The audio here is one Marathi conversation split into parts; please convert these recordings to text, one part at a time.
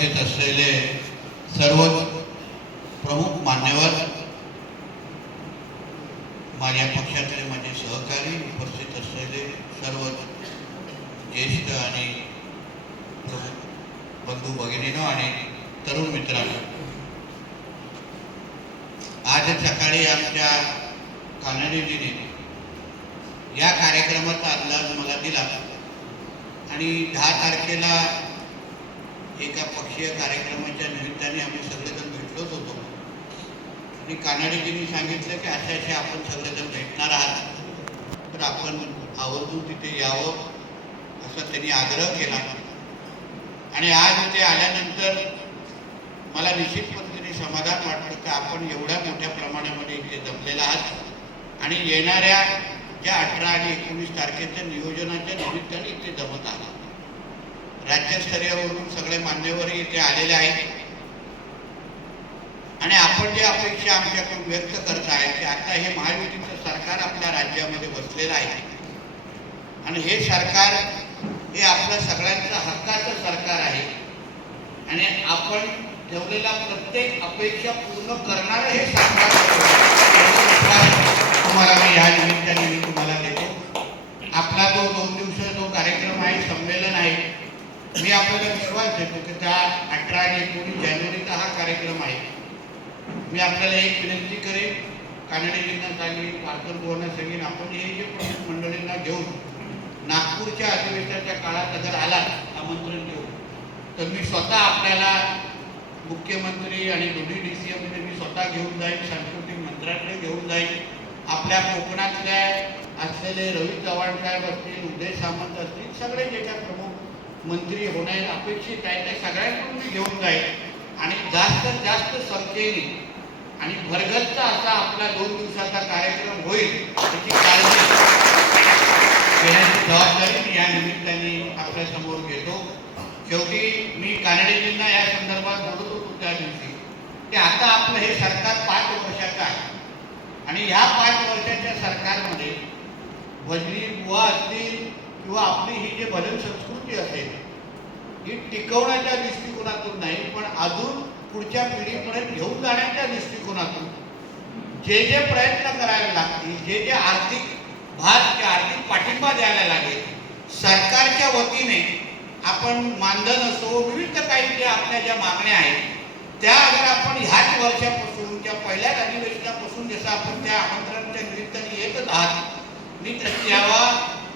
उपस्थित असलेले सर्वच प्रमुख मान्यवर माझ्या पक्षातले माझे सहकारी उपस्थित असलेले सर्व ज्येष्ठ आणि प्रमुख बंधू भगिनीनं आणि तरुण मित्रांनो. आज सकाळी आमच्या कानडीजीने या कार्यक्रमाचा अंदाज मला दिला आणि दहा तारखेला एका पक्षीय कार्यक्रमाच्या निमित्ताने आम्ही सगळेजण भेटलोच होतो. आणि कानडीजींनी सांगितलं की अशा अशा आपण सगळेजण भेटणार आहात. तर आपण आवर्जून तिथे यावं असा त्यांनी आग्रह केला. आणि आज इथे आल्यानंतर मला निश्चित पद्धतीने समाधान वाटतं की आपण एवढ्या मोठ्या प्रमाणामध्ये इथे जमलेला आहात. आणि येणाऱ्या ज्या अठरा आणि एकोणीस तारखेच्या नियोजनाच्या निमित्ताने इथे जमत आहात. राज्यस्तरीयवरून सगळे मान्यवरही इथे आलेले आहेत. आणि आपण जे अपेक्षा आमच्याकडून व्यक्त करत आहे की आता हे महायुतीचं सरकार आपल्या राज्यामध्ये बसलेलं आहे. आणि हे सरकार हे आपलं सगळ्यांचं हक्काचं सरकार आहे. आणि आपण ठेवलेल्या प्रत्येक अपेक्षा पूर्ण करणारं हे सरकार तुम्हाला मी या निमित्ताने मी तुम्हाला देतो. आपला जो दोन दिवसाचा जो कार्यक्रम आहे संमेलन आहे मी आपल्याला विश्वास देतो की त्या अठरा आणि एकोणीस जानेवारीचा हा कार्यक्रम आहे. मी आपल्याला एक विनंती करेन कानडेजींना सांगेन पारकर बुवांना सांगेन आपण हे जे प्रमुख मंडळींना घेऊन नागपूरच्या अधिवेशनाच्या काळात अगर आलात आमंत्रण देऊ तर मी स्वतः आपल्याला मुख्यमंत्री आणि दोन्ही डी सी एममध्ये मी स्वतः घेऊन जाईन सांस्कृतिक मंत्र्यांकडे घेऊन जाईन. आपल्या कोकणातल्या असलेले रवी चव्हाण साहेब असतील उदय सामंत असतील सगळे जे प्रमुख मंत्री होणे अपेक्षित आहे त्या सगळ्यांकडून मी घेऊन जाईल. आणि जास्त जास्त संख्येने आणि भरगतचा असा आपला दोन दिवसाचा कार्यक्रम होईल त्याची काळजी घेण्याची जबाबदारी मी या निमित्ताने आपल्यासमोर घेतो. शेवटी मी कानडेजींना या संदर्भात बोलत होतो त्या दिवशी की आता आपलं हे सरकार पाच वर्षाचं आहे. आणि ह्या पाच वर्षाच्या सरकारमध्ये भजनी बुवा असतील किंवा आपली ही जी भजन संस्कृती असेल ही टिकवण्याच्या दृष्टिकोनातून नाही पण अजून पुढच्या पिढीपर्यंत घेऊन जाण्याच्या दृष्टिकोनातून जे जे प्रयत्न करायला लागतील जे जे आर्थिक भार आर्थिक पाठिंबा द्यायला लागेल सरकारच्या वतीने आपण मानधन असो विविध काही जे आपल्या ज्या मागण्या आहेत त्या अगर आपण ह्याच वर्षापासून त्या पहिल्याच अधिवेशनापासून जसं आपण त्या आमंत्रणाच्या निमित्ताने येतच आहात मी त्यावा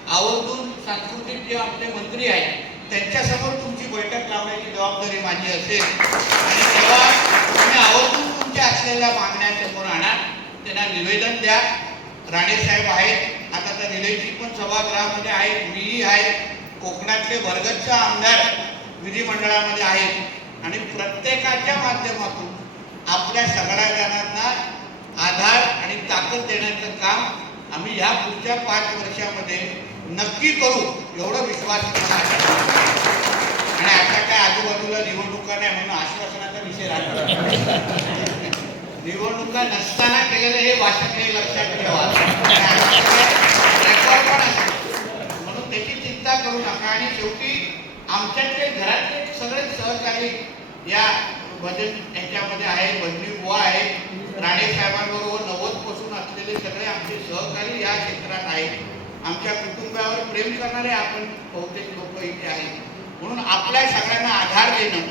आवर्जून सांस्कृतिक जे आपले मंत्री आहेत त्यांच्यासमोर तुमची बैठक लावण्याची जबाबदारी माझी असेल. आणि तेव्हा तुम्ही आवर्जून तुमच्या असलेल्या मागण्या समोर आणा त्यांना निवेदन द्या. राणेसाहेब आहेत आता त्या निलयची पण सभागृहामध्ये आहेत मीही आहे. कोकणातले भरगतचे आमदार विधिमंडळामध्ये आहेत. आणि प्रत्येकाच्या माध्यमातून आपल्या सगळ्या जणांना आधार आणि ताकद देण्याचं काम आम्ही ह्या पुढच्या पाच वर्षामध्ये नक्की करू एवढं विश्वास आणि आता काय आजूबाजूला निवडणुका नाही म्हणून आश्वासनाचा विषय राहतो निवडणुका नसताना केलेलं हे वाचक हे लक्षात ठेवा. म्हणून त्याची चिंता करू नका. आणि शेवटी आमच्यातले घरातले सगळे सहकारी या भजन याच्यामध्ये आहे भजनी बुवा आहे राणे साहेबांबरोबर नव्वदपासून असलेले सगळे आमचे सहकारी या क्षेत्रात आहेत. आमच्या करणारे आपण बहुतेक लोक इथे आहेत. म्हणून आपल्या सगळ्यांना आधार देणं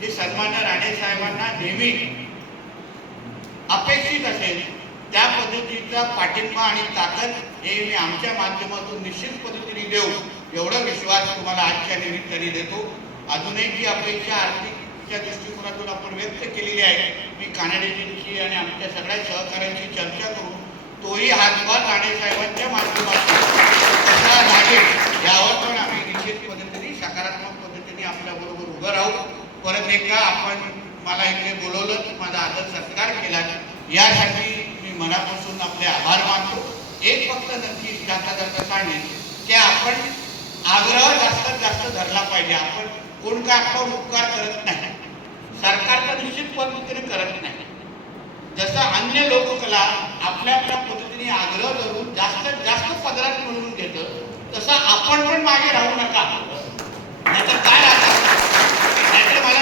जे सन्मान्य राणे साहेबांना नेहमी अपेक्षित असेल त्या पद्धतीचा पाठिंबा आणि ताकद हे मी आमच्या माध्यमातून निश्चित पद्धतीने देऊ. एवढा विश्वास तुम्हाला आजच्या निमित्ताने देतो. अजूनही जी अपेक्षा आर्थिकच्या दृष्टिकोनातून आपण व्यक्त केलेली आहे मी कानडेजींची आणि आमच्या सगळ्या सहकाऱ्यांची चर्चा करू तोही हातभार राणे साहेबांच्या माध्यमातून कसा लागेल यावर पण आम्ही निश्चित पद्धतीने सकारात्मक पद्धतीने आपल्याबरोबर उभं राहू. परत एकदा आपण मला इकडे बोलवलं माझा आदर सत्कार केला. यासाठी मी मनापासून आपले आभार मानतो. एक फक्त नक्की जाता जाता सांगेन की आपण आग्रह जास्तीत जास्त धरला पाहिजे. आपण कोण काय आपला उपकार करत नाही? सरकार तर निश्चित पद्धतीने करत नाही. जसं अन्य लोककला आपल्या आपल्या पद्धतीने आग्रह धरून जास्तीत जास्त पदरात मिळवून घेतं तसं आपण पण मागे राहू नका. नाहीतर काय नाहीतर मला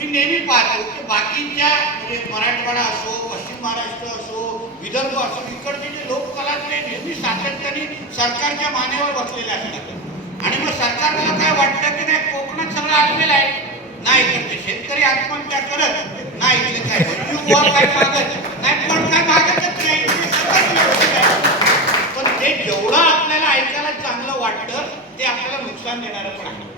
नेहमी नेहमी पाहतो की बाकीच्या म्हणजे मराठवाडा असो पश्चिम महाराष्ट्र असो विदर्भ असो इकडचे जे लोककला ते नेहमी सातत्याने सरकारच्या मानेवर बसलेले असतात. आणि मग सरकारला काय वाटतं की नाही कोकणात सगळं आलेलं आहे. नाही तर ते शेतकरी आत्महत्या करत. नाही इथले काय युवा काय मागत नाही पण काय मागतच नाही. पण ते जेवढं आपल्याला ऐकायला चांगलं वाटतं ते आपल्याला नुकसान देणारं पण आहे.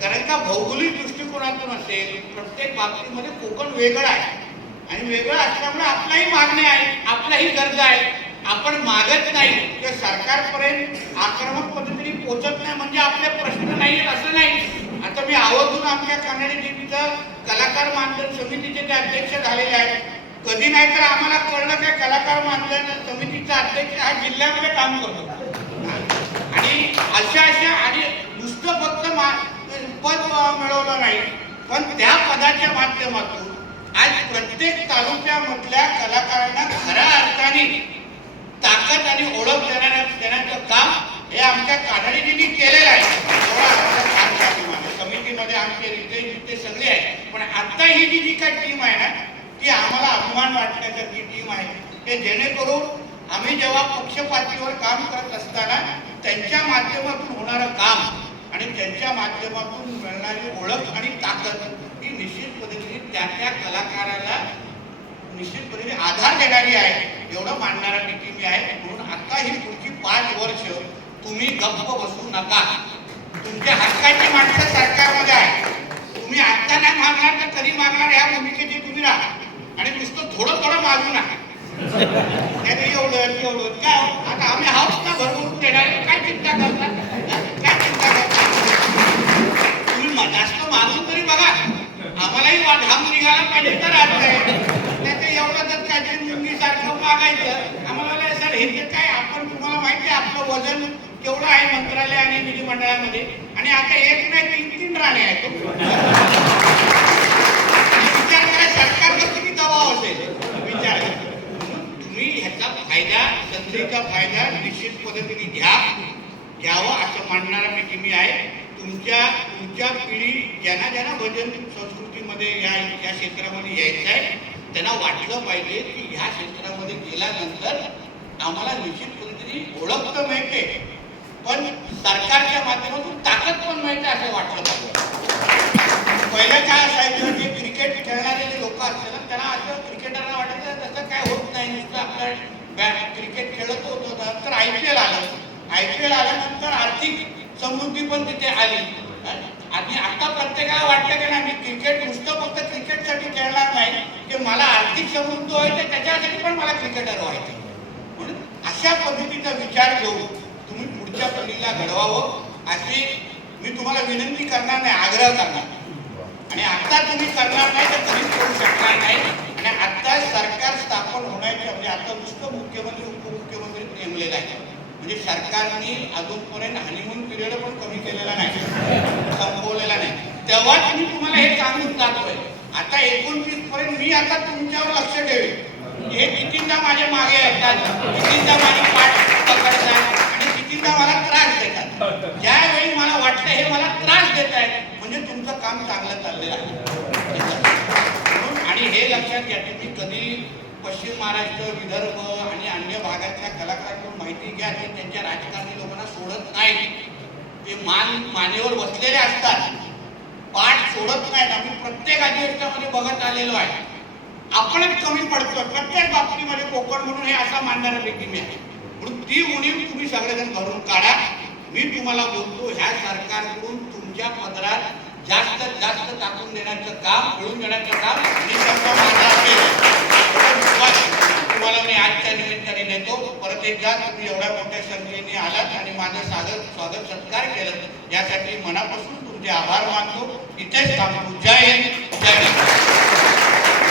कारण का भौगोलिक दृष्टिकोनातून असेल प्रत्येक बाबतीमध्ये कोकण वेगळं आहे. आणि वेगळं असल्यामुळे आपलाही मागणी आहे आपलाही गरजा आहे. आपण मागत नाही. किंवा सरकारपर्यंत आक्रमक पद्धतीने पोहोचत नाही म्हणजे आपले प्रश्न नाही असं नाही. तर मी आवर्जून आमच्या कानडी टीव्हीचं कलाकार मानधन समितीचे ते अध्यक्ष झालेले आहेत. कधी नाही तर आम्हाला कळलं काय कलाकार मानधन समितीचा अध्यक्ष हा जिल्ह्यामध्ये काम करतो. आणि अशा अशा आणि नुसतं फक्त मा पद मिळवलं नाही पण त्या पदाच्या माध्यमातून आज प्रत्येक तालुक्यामधल्या कलाकारांना खऱ्या अर्थाने ताकद आणि ओळख देणाऱ्या देण्याचं काम हे आमच्या कानडीजींनी केलेलं आहे. मध्ये आमचे रिते रिते सगळे आहेत. पण आता ही जी जी काय टीम आहे ना ती आम्हाला अभिमान वाटण्यासारखी टीम आहे ते जेणेकरून आम्ही जेव्हा पक्षपातीवर काम करत असताना त्यांच्या माध्यमातून होणारं काम आणि त्यांच्या माध्यमातून मिळणारी ओळख आणि ताकद ही निश्चित पद्धतीने त्या त्या कलाकाराला पद्धतीने आधार देणारी आहे. एवढं मानणारा टीम आहे म्हणून आता ही पुढची पाच वर्ष तुम्ही गप्प बसू नका. तुमच्या हक्काची माणसं सरकारमध्ये आहे तुम्ही आत्ता नाही मागणार तर कधी मागणार ह्या भूमिकेची तुम्ही राहा. आणि नुसतं थोडं थोडं मागू नका. त्याने एवढं एवढं. काय हो? आता आम्ही आहोत ना भरभरून देणार? काय चिंता करता? काय चिंता करता? तुम्ही म- जास्त मागून तरी बघा. आम्हालाही वा- निघाला पाहिजे तर आज नाही. तर एवढं जर काहीतरी मुंगी सारखं मागायचं. आम्हाला सर हे जे काय आपण तुम्हाला माहिती आहे आपलं वजन तेवढं आहे मंत्रालय आणि विधिमंडळामध्ये. आणि आता एक नाही तीन तीन राणे आहेत. विचार करा सरकारला किती दबाव असेल? विचार करा. तुम्ही ह्याचा फायदा संधीचा फायदा निश्चित पद्धतीने घ्या. घ्यावं असं मानणारा मी मी आहे. तुमच्या तुमच्या पिढी ज्यांना ज्यांना भजन संस्कृतीमध्ये या या क्षेत्रामध्ये यायचं आहे त्यांना वाटलं पाहिजे की ह्या क्षेत्रामध्ये गेल्यानंतर आम्हाला निश्चित कोणतरी ओळख तर मिळते. पण सरकारच्या माध्यमातून ताकद पण मिळते असं वाटलं पाहिजे पहिलं काय असायचं जे क्रिकेट खेळणारे जे लोक असतात ना, त्यांना असं क्रिकेटरला वाटायचं तसं काय होत नाही. नुसतं आपलं क्रिकेट खेळत होतं. तर आय पी एल आलं. आय पी एल आल्यानंतर आर्थिक समृद्धी पण तिथे आली. आणि आता प्रत्येकाला वाटलं की नाही मी क्रिकेट नुसतं फक्त क्रिकेटसाठी खेळणार नाही. की मला आर्थिक समृद्धी व्हायचं त्याच्यासाठी पण मला क्रिकेटर व्हायचं म्हणून अशा पद्धतीचा विचार घेऊन पुढच्या पिढीला घडवावं अशी मी तुम्हाला विनंती करणार नाही आग्रह करणार आणि आता तुम्ही करणार नाही तर कधीच करू शकणार नाही. आणि आता सरकार स्थापन होण्याच्या म्हणजे आता नुसतं मुख्यमंत्री उपमुख्यमंत्री नेमलेला आहे. म्हणजे सरकारने अजूनपर्यंत हनीमून पिरियड पण कमी केलेला नाही संपवलेला नाही. तेव्हाच मी तुम्हाला हे सांगून जातोय. आता एकोणतीस पर्यंत मी आता तुमच्यावर लक्ष ठेवेन. हे कितींदा माझ्या मागे येतात कितींदा माझी पाठ पकडतात आणि कितींदा मला त्रास देतात ज्यावेळी मला वाटतं हे मला त्रास देत आहेत म्हणजे तुमचं काम चांगलं चाललेलं आहे. आणि हे लक्षात घ्या की कधी पश्चिम महाराष्ट्र विदर्भ आणि अन्य भागातल्या कलाकारांकडून माहिती घ्या की त्यांच्या राजकारणी लोकांना सोडत नाही. ते मान मानेवर बसलेले असतात. पाठ सोडत नाहीत. आम्ही प्रत्येक अधिवेशनामध्ये बघत आलेलो आहे. आपणच कमी पडतो प्रत्येक बाबतीमध्ये कोकण म्हणून हे असा मानणारा व्यक्ती मी आहे. म्हणून ती उणीव तुम्ही सगळेजण भरून काढा. मी तुम्हाला बोलतो ह्या सरकारकडून तुमच्या पदरात जास्त जास्त टाकून देण्याचं काम मिळून देण्याचं काम मी तुम्हाला मी आजच्या निमित्ताने देतो. परत एकदा तुम्ही एवढ्या मोठ्या संख्येने आलात आणि माझं सादर स्वागत सत्कार केलं. यासाठी मनापासून तुमचे आभार मानतो. इथेच थांबतो जय हिंद. जय हिंद